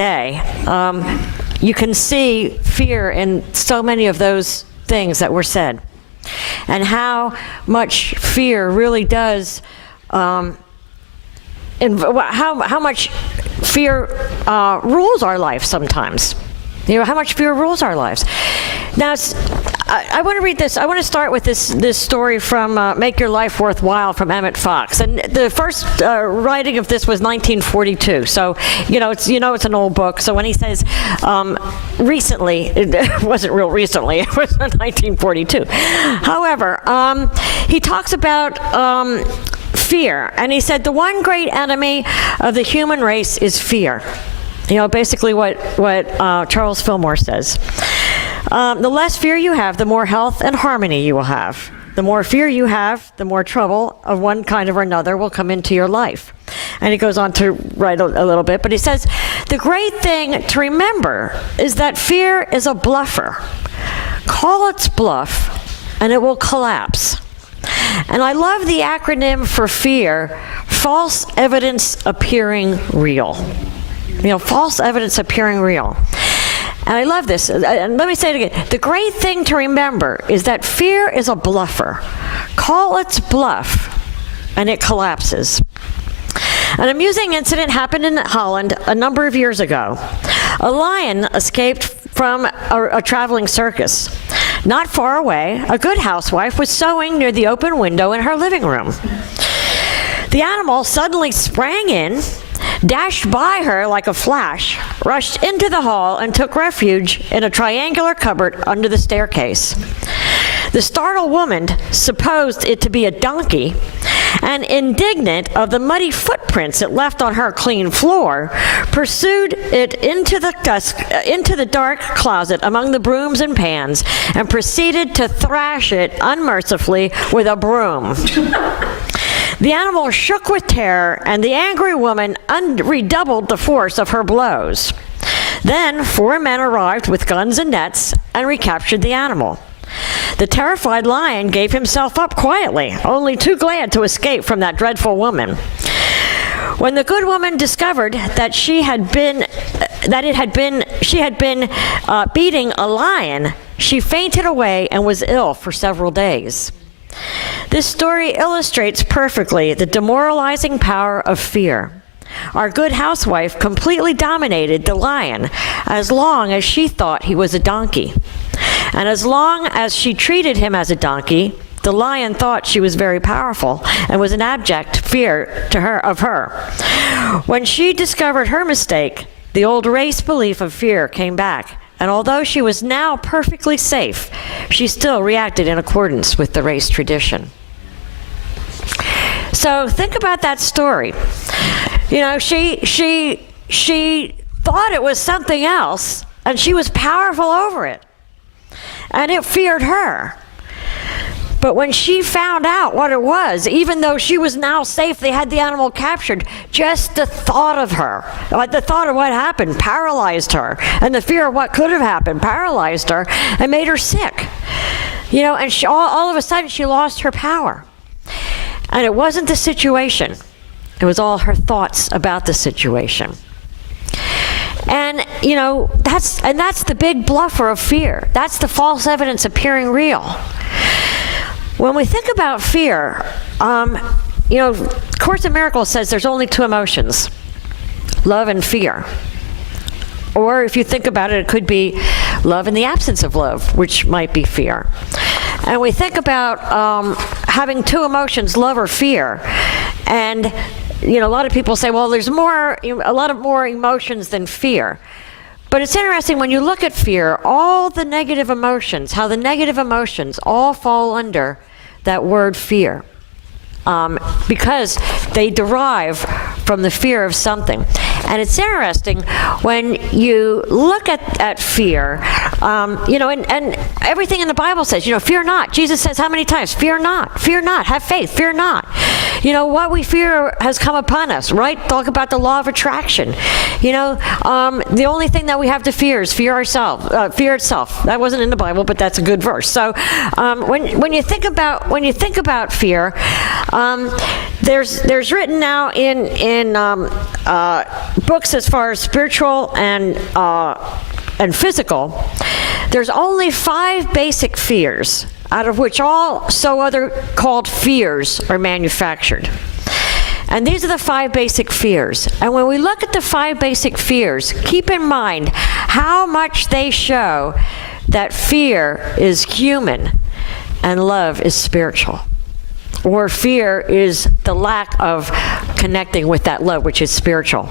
day, you can see fear in so many of those things that were said, and how much fear really does, how much fear rules our life sometimes. You know, how much fear rules our lives. Now, I want to read this. I want to start with this story from Make Your Life Worthwhile from Emmett Fox. And the first writing of this was 1942. So, it's an old book. So when he says recently, it wasn't real recently. It was 1942. However, he talks about fear. And he said, the one great enemy of the human race is fear. Basically what Charles Fillmore says. The less fear you have, the more health and harmony you will have. The more fear you have, the more trouble of one kind or another will come into your life. And he goes on to write a little bit, but he says, the great thing to remember is that fear is a bluffer. Call its bluff, and it will collapse. And I love the acronym for fear, false evidence appearing real. False evidence appearing real. And I love this. And let me say it again. The great thing to remember is that fear is a bluffer. Call its bluff, and it collapses. An amusing incident happened in Holland a number of years ago. A lion escaped from a traveling circus. Not far away, a good housewife was sewing near the open window in her living room. The animal suddenly sprang in, dashed by her like a flash, rushed into the hall, and took refuge in a triangular cupboard under the staircase. The startled woman supposed it to be a donkey, and indignant of the muddy footprints it left on her clean floor, pursued it into the dark closet among the brooms and pans, and proceeded to thrash it unmercifully with a broom. The animal shook with terror, and the angry woman redoubled the force of her blows. Then 4 men arrived with guns and nets and recaptured the animal. The terrified lion gave himself up quietly, only too glad to escape from that dreadful woman. When the good woman discovered that she had been beating a lion, she fainted away and was ill for several days. This story illustrates perfectly the demoralizing power of fear. Our good housewife completely dominated the lion as long as she thought he was a donkey. And as long as she treated him as a donkey, the lion thought she was very powerful and was in abject fear of her. When she discovered her mistake, the old race belief of fear came back. And although she was now perfectly safe, she still reacted in accordance with the race tradition. So think about that story. She thought it was something else, and she was powerful over it. And it feared her. But when she found out what it was, even though she was now safe, they had the animal captured, just the thought of her, like the thought of what happened, paralyzed her. And the fear of what could have happened paralyzed her and made her sick. And she, all of a sudden she lost her power. And it wasn't the situation. It was all her thoughts about the situation. And, that's the big bluffer of fear. That's the false evidence appearing real. When we think about fear, Course in Miracles says there's only 2 emotions, love and fear. Or if you think about it, it could be love in the absence of love, which might be fear. And we think about having 2 emotions, love or fear. And, a lot of people say, well, there's a lot of more emotions than fear. But it's interesting when you look at fear, all the negative emotions, how the negative emotions all fall under that word fear. Because they derive from the fear of something. And it's interesting when you look at fear, And everything in the Bible says, fear not. Jesus says how many times? Fear not, have faith, fear not. What we fear has come upon us, right? Talk about the law of attraction. The only thing that we have to fear is fear itself. That wasn't in the Bible, but that's a good verse. So when you think about fear, there's written now in books as far as spiritual and physical, there's only 5 basic fears, out of which all other called fears are manufactured. And these are the 5 basic fears. And when we look at the 5 basic fears, keep in mind how much they show that fear is human and love is spiritual. Or fear is the lack of connecting with that love, which is spiritual.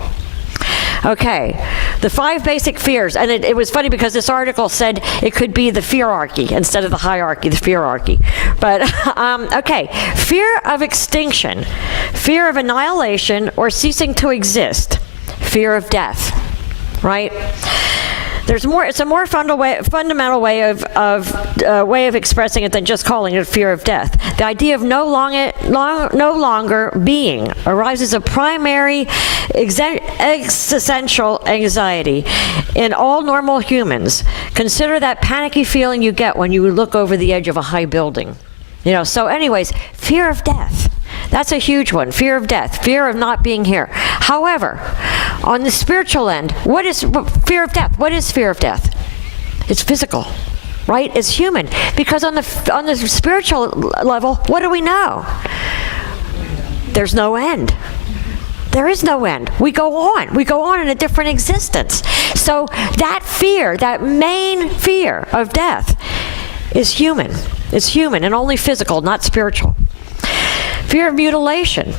Okay, the 5 basic fears, and it was funny because this article said it could be the feararchy instead of the hierarchy, the feararchy. But, okay, fear of extinction, fear of annihilation or ceasing to exist, fear of death, right? It's a more fundamental way of expressing it than just calling it fear of death. The idea of no longer being arises a primary existential anxiety in all normal humans. Consider that panicky feeling you get when you look over the edge of a high building. So anyways, fear of death. That's a huge one. Fear of death, fear of not being here. However, on the spiritual end, what is fear of death? What is fear of death? It's physical, right? It's human. Because on the spiritual level, what do we know? There's no end. There is no end. We go on. We go on in a different existence. So that fear, that main fear of death, is human. It's human and only physical, not spiritual. Fear of mutilation,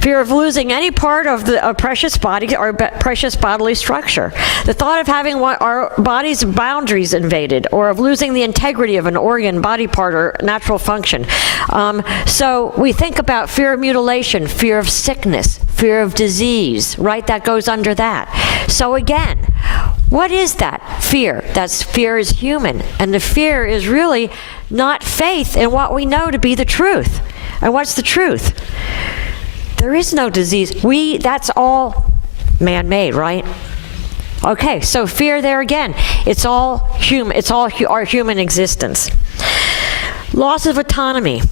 fear of losing any part of a precious body or precious bodily structure. The thought of having our body's boundaries invaded or of losing the integrity of an organ, body part, or natural function. So we think about fear of mutilation, fear of sickness, fear of disease, right? That goes under that. So again, what is that fear? That fear is human, and the fear is really not faith in what we know to be the truth. And what's the truth? There is no disease. That's all man-made, right? Okay, so fear there again. It's all human. It's all our human existence. Loss of autonomy.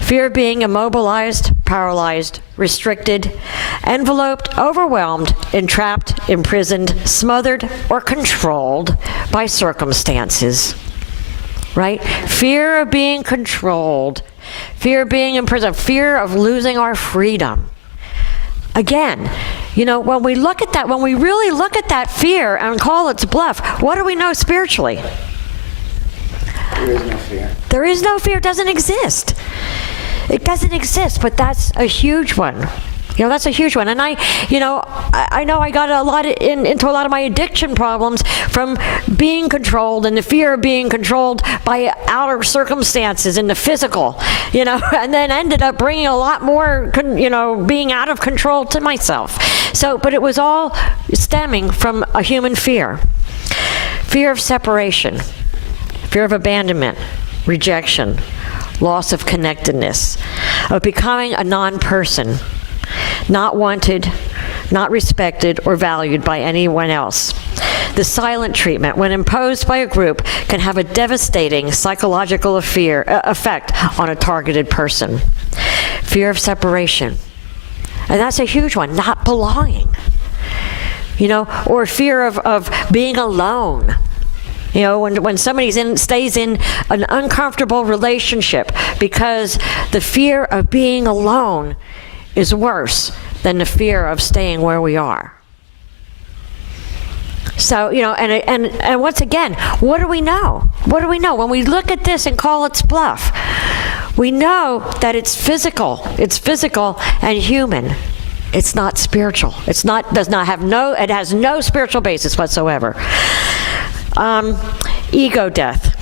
Fear of being immobilized, paralyzed, restricted, enveloped, overwhelmed, entrapped, imprisoned, smothered, or controlled by circumstances. Right? Fear of being controlled. Fear of being imprisoned, fear of losing our freedom. Again, when we look at that, when we really look at that fear and call its bluff, what do we know spiritually? There is no fear. There is no fear. It doesn't exist. It doesn't exist, but that's a huge one. That's a huge one. And I know I got into a lot of my addiction problems from being controlled and the fear of being controlled by outer circumstances and the physical, and then ended up bringing a lot more, being out of control to myself. But it was all stemming from a human fear. Fear of separation, fear of abandonment, rejection, loss of connectedness, of becoming a non-person. Not wanted, not respected, or valued by anyone else. The silent treatment, when imposed by a group, can have a devastating psychological effect on a targeted person. Fear of separation. And that's a huge one, not belonging. Or fear of being alone. When somebody stays in an uncomfortable relationship because the fear of being alone is worse than the fear of staying where we are. So, and once again, what do we know? What do we know? When we look at this and call its bluff, we know that it's physical and human. It's not spiritual. It has no spiritual basis whatsoever. Ego death,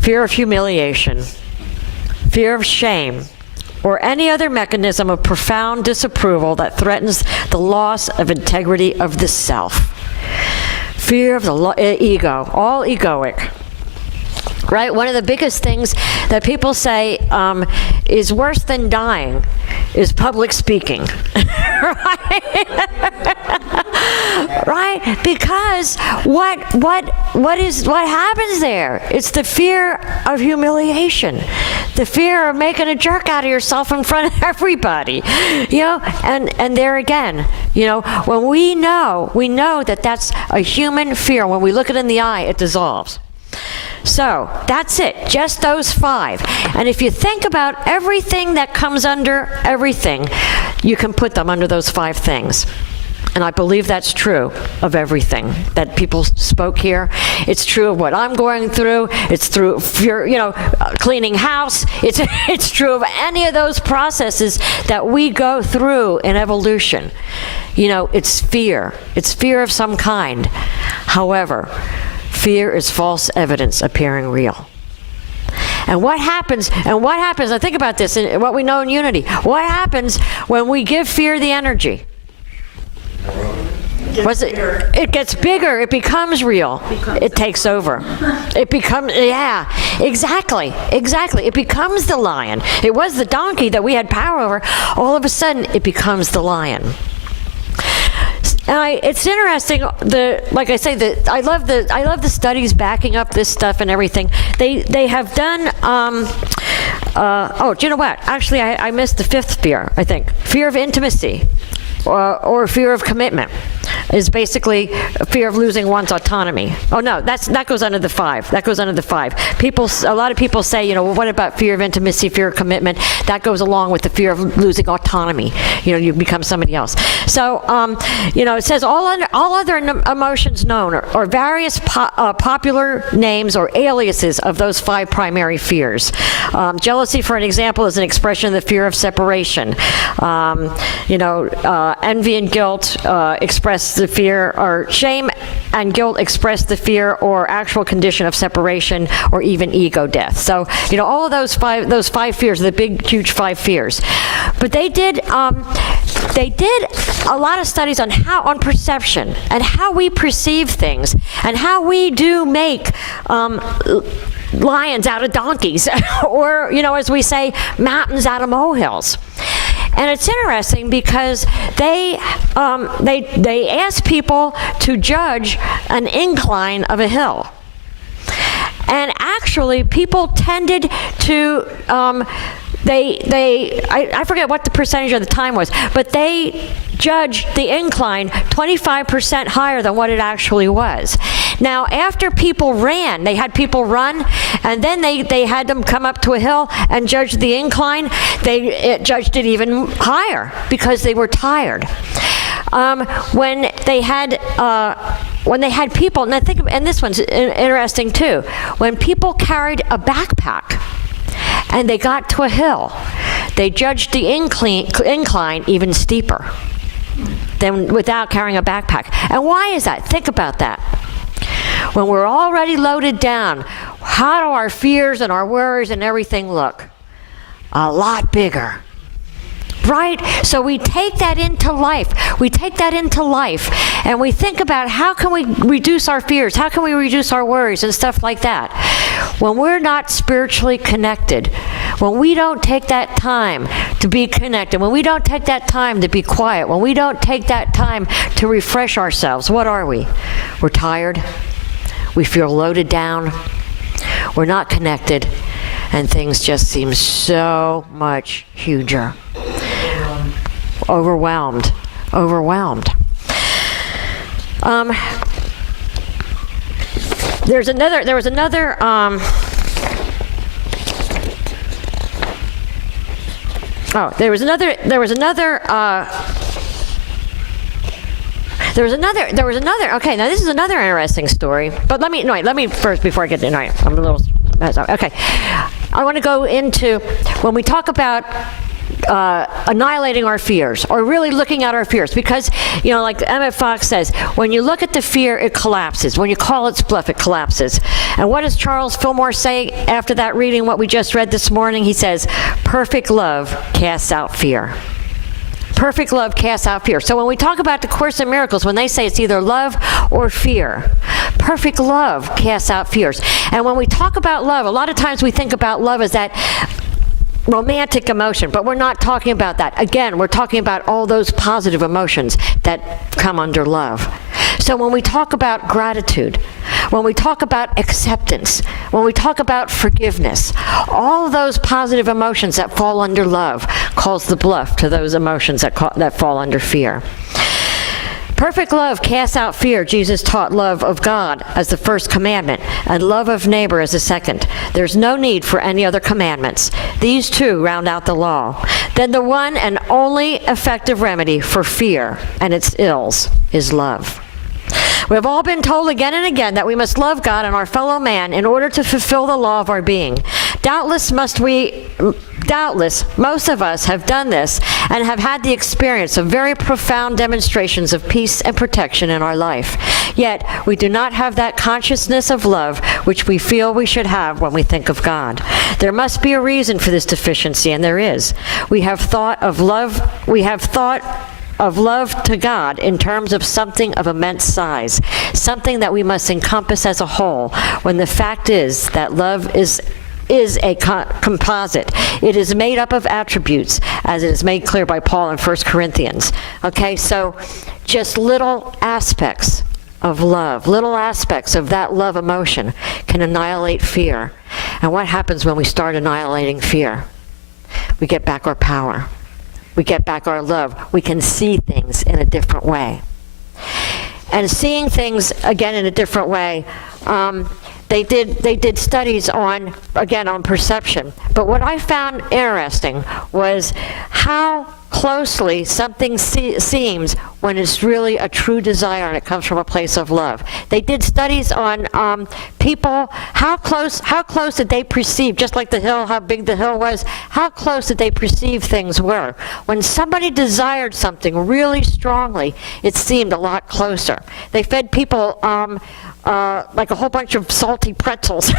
fear of humiliation, fear of shame, or any other mechanism of profound disapproval that threatens the loss of integrity of the self. Fear of the ego, all egoic. Right? One of the biggest things that people say is worse than dying is public speaking. Right? Right? Because what happens there? It's the fear of humiliation, the fear of making a jerk out of yourself in front of everybody. You know, and there again, you know, when we know that that's a human fear. When we look it in the eye, it dissolves. So that's it, just those 5. And if you think about everything that comes under everything, you can put them under those 5 things. And I believe that's true of everything that people spoke here. It's true of what I'm going through. It's through fear, you know, cleaning house. It's true of any of those processes that we go through in evolution. You know, it's fear. It's fear of some kind. However, fear is false evidence appearing real. And what happens, I think about this, and what we know in Unity, what happens when we give fear the energy? It gets bigger, it becomes real, it takes over. It becomes, yeah, exactly. It becomes the lion. It was the donkey that we had power over. All of a sudden, it becomes the lion. And it's interesting. Like I say, I love the studies backing up this stuff and everything. They have done. Do you know what? Actually, I missed the 5th fear. I think fear of intimacy, or fear of commitment, is basically a fear of losing one's autonomy. Oh no, that goes under the 5. That goes under the 5. A lot of people say, you know, well, what about fear of intimacy, fear of commitment? That goes along with the fear of losing autonomy. You know, you become somebody else. So, you know, it says all other emotions known or various popular names or aliases of those 5 primary fears. Jealousy, for an example, is an expression of the fear of separation. You know, envy and guilt express the fear, or shame and guilt express the fear or actual condition of separation or even ego death. So, you know, all of those five fears are the big, huge 5 fears. But they did a lot of studies on perception and how we perceive things and how we do make lions out of donkeys, or, you know, as we say, mountains out of molehills. And it's interesting because they asked people to judge an incline of a hill. And actually, people tended to, I forget what the percentage of the time was, but they judged the incline 25% higher than what it actually was. Now, after people ran, they had people run, and then they had them come up to a hill and judge the incline. They judged it even higher because they were tired. When they had people, and this one's interesting too, when people carried a backpack and they got to a hill, they judged the incline even steeper than without carrying a backpack. And why is that? Think about that. When we're already loaded down, how do our fears and our worries and everything look? A lot bigger. Right? So we take that into life. And we think about how can we reduce our fears? How can we reduce our worries and stuff like that? When we're not spiritually connected, when we don't take that time to be connected, when we don't take that time to be quiet, when we don't take that time to refresh ourselves, what are we? We're tired. We feel loaded down. We're not connected. And things just seem so much huger. Overwhelmed. There was another there was another okay, now this is another interesting story, but let me first, before I get to, I'm a little, okay. I want to go into, when we talk about annihilating our fears, or really looking at our fears, because, you know, like Emmett Fox says, when you look at the fear, it collapses. When you call its bluff, it collapses. And what does Charles Fillmore say after that reading, what we just read this morning? He says, perfect love casts out fear. Perfect love casts out fear. So when we talk about the Course in Miracles, when they say it's either love or fear, perfect love casts out fears. And when we talk about love, a lot of times we think about love as that romantic emotion, but we're not talking about that. Again, we're talking about all those positive emotions that come under love. So when we talk about gratitude, when we talk about acceptance, when we talk about forgiveness, all of those positive emotions that fall under love calls the bluff to those emotions that fall under fear. Perfect love casts out fear. Jesus taught love of God as the first commandment and love of neighbor as the second. There's no need for any other commandments. These two round out the law. Then the one and only effective remedy for fear and its ills is love. We have all been told again and again that we must love God and our fellow man in order to fulfill the law of our being. Doubtless, most of us have done this and have had the experience of very profound demonstrations of peace and protection in our life. Yet, we do not have that consciousness of love which we feel we should have when we think of God. There must be a reason for this deficiency, and there is. We have thought of love to God in terms of something of immense size, something that we must encompass as a whole, when the fact is that love is a composite. It is made up of attributes, as it is made clear by Paul in 1 Corinthians. Okay, so just little aspects of love, little aspects of that love emotion can annihilate fear. And what happens when we start annihilating fear? We get back our power. We get back our love. We can see things in a different way. And seeing things, again, in a different way, they did studies on perception. But what I found interesting was how closely something seems when it's really a true desire and it comes from a place of love. They did studies on people, how close did they perceive, just like the hill, how big the hill was, how close did they perceive things were. When somebody desired something really strongly, it seemed a lot closer. They fed people like a whole bunch of salty pretzels.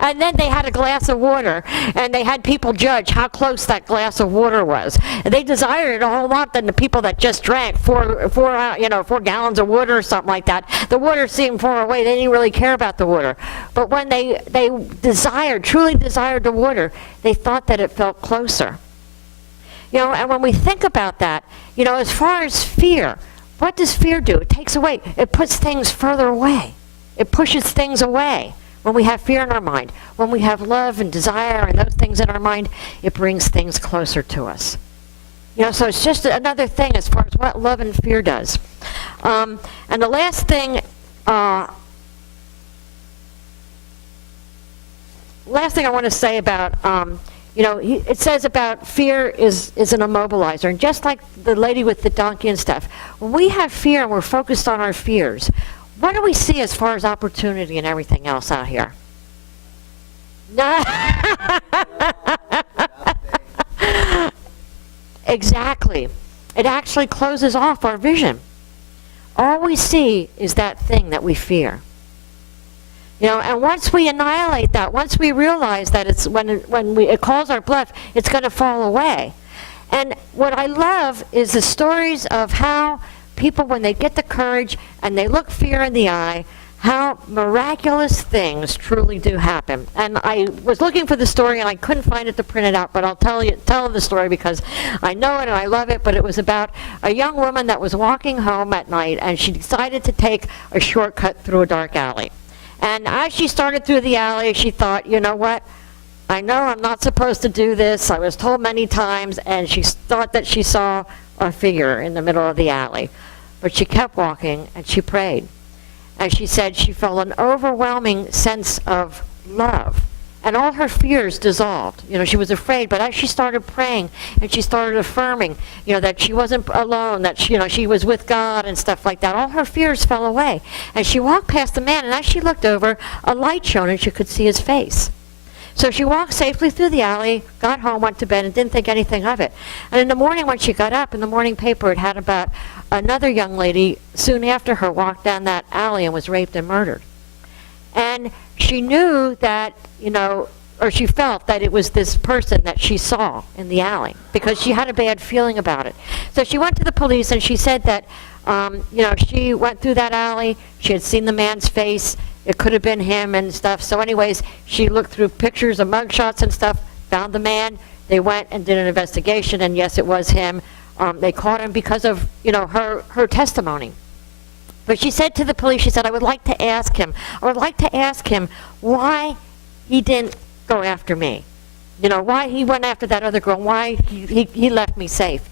and then they had a glass of water, and they had people judge how close that glass of water was. And they desired it a whole lot than the people that just drank 4 gallons of water or something like that. The water seemed far away. They didn't really care about the water. But when they truly desired the water, they thought that it felt closer. And when we think about that, as far as fear, what does fear do? It takes away. It puts things further away. It pushes things away. When we have fear in our mind, when we have love and desire and those things in our mind, it brings things closer to us. So it's just another thing as far as what love and fear does. And the last thing I want to say about it says about fear is an immobilizer. And just like the lady with the donkey and stuff, when we have fear and we're focused on our fears, what do we see as far as opportunity and everything else out here? Exactly. It actually closes off our vision. All we see is that thing that we fear. And once we annihilate that, once we realize that it's it calls our bluff, it's going to fall away. And what I love is the stories of how people, when they get the courage and they look fear in the eye, how miraculous things truly do happen. And I was looking for the story and I couldn't find it to print it out, but I'll tell the story because I know it and I love it. But it was about a young woman that was walking home at night, and she decided to take a shortcut through a dark alley. And as she started through the alley, she thought, you know what? I know I'm not supposed to do this. I was told many times, and she thought that she saw a figure in the middle of the alley. But she kept walking, and she prayed. And she said she felt an overwhelming sense of love. And all her fears dissolved. She was afraid, but as she started praying and she started affirming, that she wasn't alone, that she was with God and stuff like that, all her fears fell away. And she walked past the man, and as she looked over, a light shone and she could see his face. So she walked safely through the alley, got home, went to bed, and didn't think anything of it. And in the morning when she got up, in the morning paper, it had about another young lady soon after her walked down that alley and was raped and murdered. And she knew that, or she felt that it was this person that she saw in the alley because she had a bad feeling about it. So she went to the police and she said that, she went through that alley. She had seen the man's face. It could have been him and stuff. So anyways, she looked through pictures of mugshots and stuff, found the man. They went and did an investigation, and yes, it was him. They caught him because of, her testimony. But she said to the police, she said, I would like to ask him why he didn't go after me. Why he went after that other girl, why he left me safe.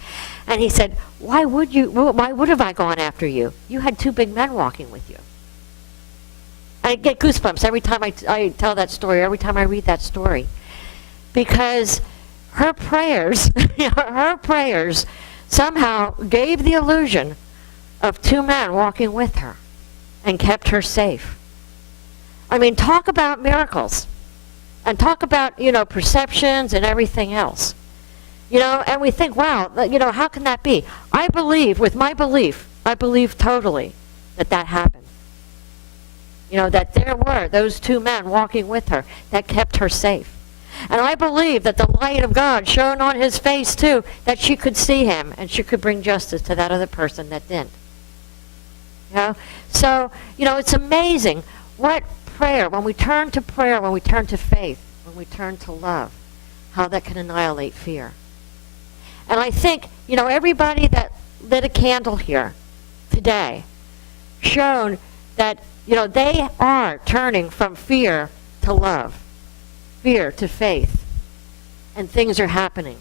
And he said, why would have I gone after you? You had two big men walking with you. I get goosebumps every time I tell that story, every time I read that story. Because her prayers, somehow gave the illusion of two men walking with her and kept her safe. I mean, talk about miracles. And talk about, perceptions and everything else. And we think, wow, how can that be? I believe totally that happened. That there were those two men walking with her that kept her safe. And I believe that the light of God shone on his face too, that she could see him and she could bring justice to that other person that didn't. So, it's amazing what prayer, when we turn to prayer, when we turn to faith, when we turn to love, how that can annihilate fear. And I think, everybody that lit a candle here today shown that, they are turning from fear to love, fear to faith, and things are happening.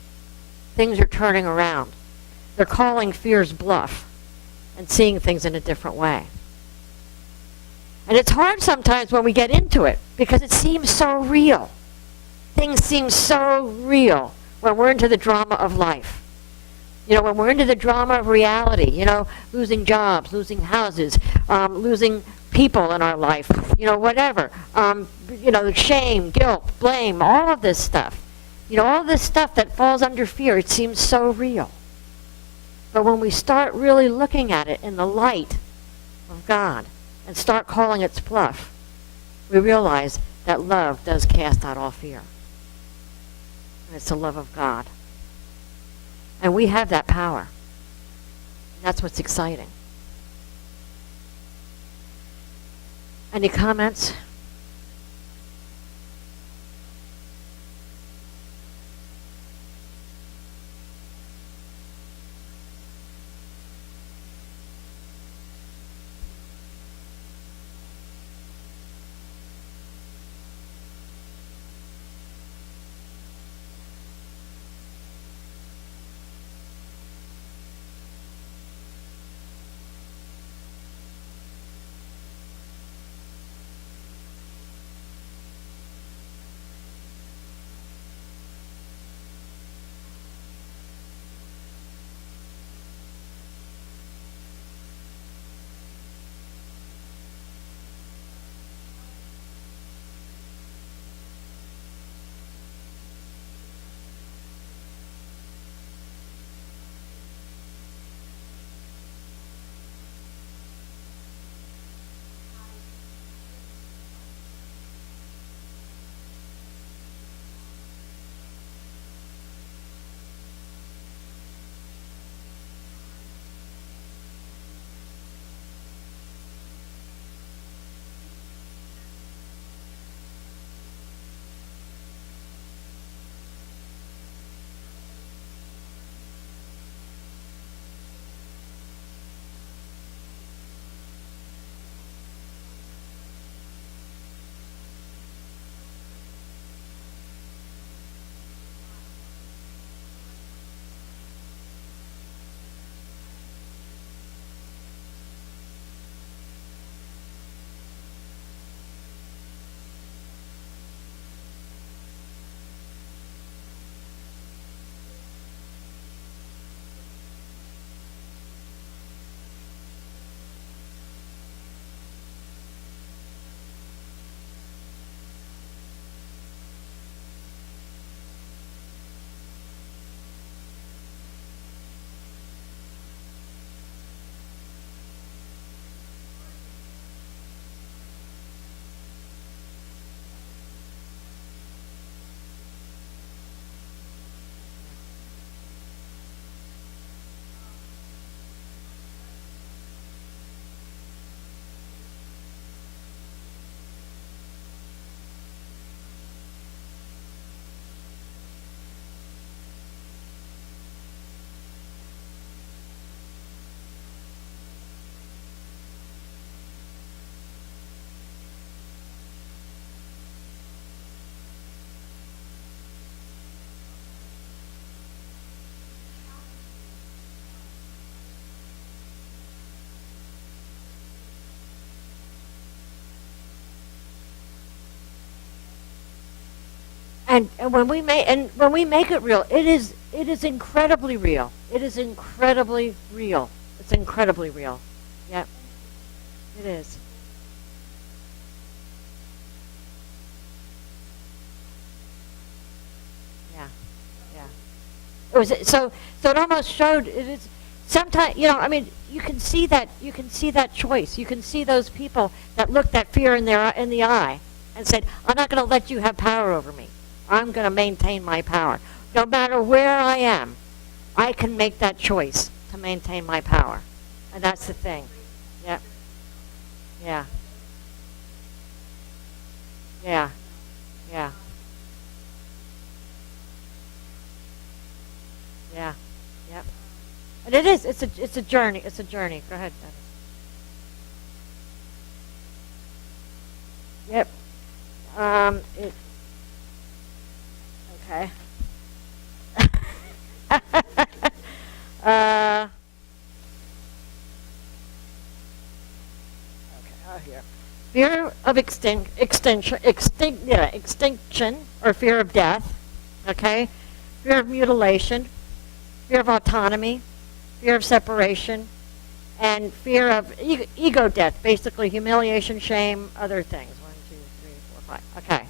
Things are turning around. They're calling fear's bluff and seeing things in a different way. And it's hard sometimes when we get into it because it seems so real. Things seem so real when we're into the drama of life. When we're into the drama of reality, losing jobs, losing houses, losing people in our life, whatever. Shame, guilt, blame, all of this stuff. All this stuff that falls under fear, it seems so real. But when we start really looking at it in the light of God and start calling its bluff, we realize that love does cast out all fear. And it's the love of God. And we have that power. And that's what's exciting. Any comments? And when we make it real, it is incredibly real. It is incredibly real. It's incredibly real. Yep. It is. Yeah. Yeah. It was so it almost showed it is sometimes, I mean, you can see that choice. You can see those people that looked that fear in the eye and said, I'm not going to let you have power over me. I'm going to maintain my power. No matter where I am, I can make that choice to maintain my power. And that's the thing. Yeah. Yeah. Yeah. Yeah. Yeah. Yep. And it is. It's a journey. It's a journey. Go ahead, Dennis. Yep. It. Okay. uh. Here. Fear of extinction, or fear of death. Okay. Fear of mutilation. Fear of autonomy. Fear of separation, and fear of ego death, basically humiliation, shame, other things. 1, 2, 3, 4, 5. Okay.